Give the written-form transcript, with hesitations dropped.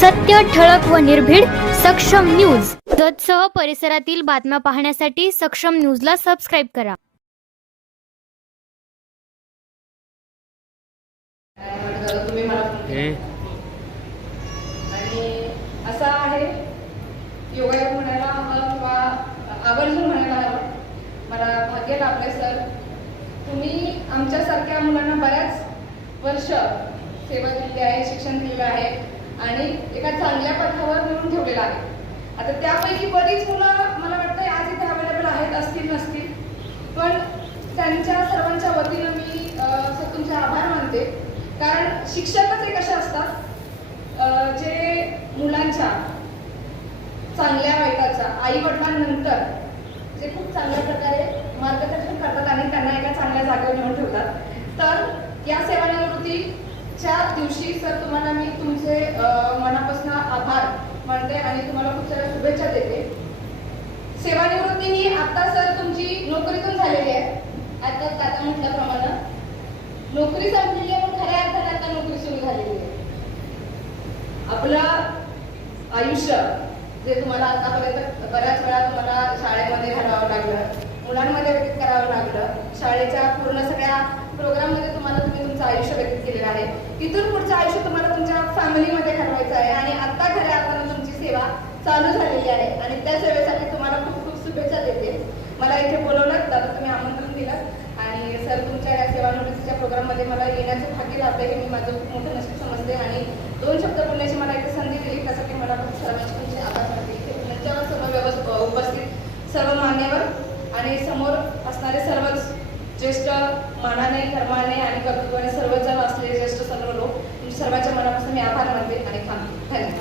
सत्य, ठळक व निर्भीड सक्षम न्यूज. जतसह परिसरातील बातम्या पाहण्यासाठी सक्षम न्यूजला सबस्क्राईब करा. तुम्ही मला आणि असं आहे योगायोग म्हणायला किंवा आवर्जून म्हणायला हवं. मला भाग्य लाभले सर, तुम्ही आमच्यासारख्या मुलांना बऱ्याच वर्ष सेवा दिली आहे, शिक्षण दिलेलं आहे आणि एका चांगल्या पथावर नेऊन ठेवलेलं आहे. आता त्यापैकी बरीच मुलं मला वाटतं आज इथे अवेलेबल आहेत, असतील नसतील, पण त्यांच्या सर्वांच्या वतीनं मी तुमचे आभार मानते. कारण शिक्षकच एक असे असतात जे मुलांच्या चांगल्या वाईटाचा आई वडिलांनंतर जे खूप चांगल्या प्रकारे मार्गदर्शन करतात आणि त्यांना एका चांगल्या जागेवर नेऊन ठेवतात. तर या सेवानिवृत्तीच्या दिवशी सर तुम्हाला मी तुमचे मनापासून आभार मानते आणि तुम्हाला खूप साऱ्या शुभेच्छा देते. सेवानिवृत्ती ही आता सर तुमची नोकरीतून झालेली आहे. आता म्हटल्याप्रमाणे नोकरी संपलेली आहे, पण खऱ्या अर्थाने आता नोकरी सुरू झालेली आहे. आपलं आयुष्य जे तुम्हाला आतापर्यंत बऱ्याच वेळा तुम्हाला शाळेमध्ये घालवावं लागलं, मुलांमध्ये व्यतीत करावं लागलं, शाळेच्या पूर्ण सगळ्या प्रोग्राममध्ये तुम्ही तुमचं आयुष्य व्यतीत केलेलं आहे. तिथून पुढचं आयुष्य तुम्हाला तुमच्या फॅमिलीमध्ये घालवायचं आहे आणि आता खऱ्या अर्थानं तुमची सेवा चालू झालेली आहे आणि त्या सेवेसाठी तुम्हाला खूप खूप शुभेच्छा देते. मला इथे बोलवलं, दादा तुम्ही आमंत्रण दिलं आणि सर तुमच्या या सेवानिवृत्तीच्या प्रोग्राममध्ये मला येण्याचं भाग्य लाभलं हे मी माझं खूप मोठं नशीब समजते आणि दोन शब्द बोलण्याची मला इथे संधी दिली त्यासाठी मला खूप सर्वांचे तुमचे आभार मानते. इथे त्यांच्यावर सर्व उपस्थित सर्व मान्यवर आणि समोर असणारे सर्वच ज्येष्ठ मानाने, कर्माने आणि कर्तृत्वाने सर्वजण असलेले ज्येष्ठ सर्व लोक, तुमच्या सर्वांच्या मनापासून मी आभार मानते आणि थांबते. धन्यवाद.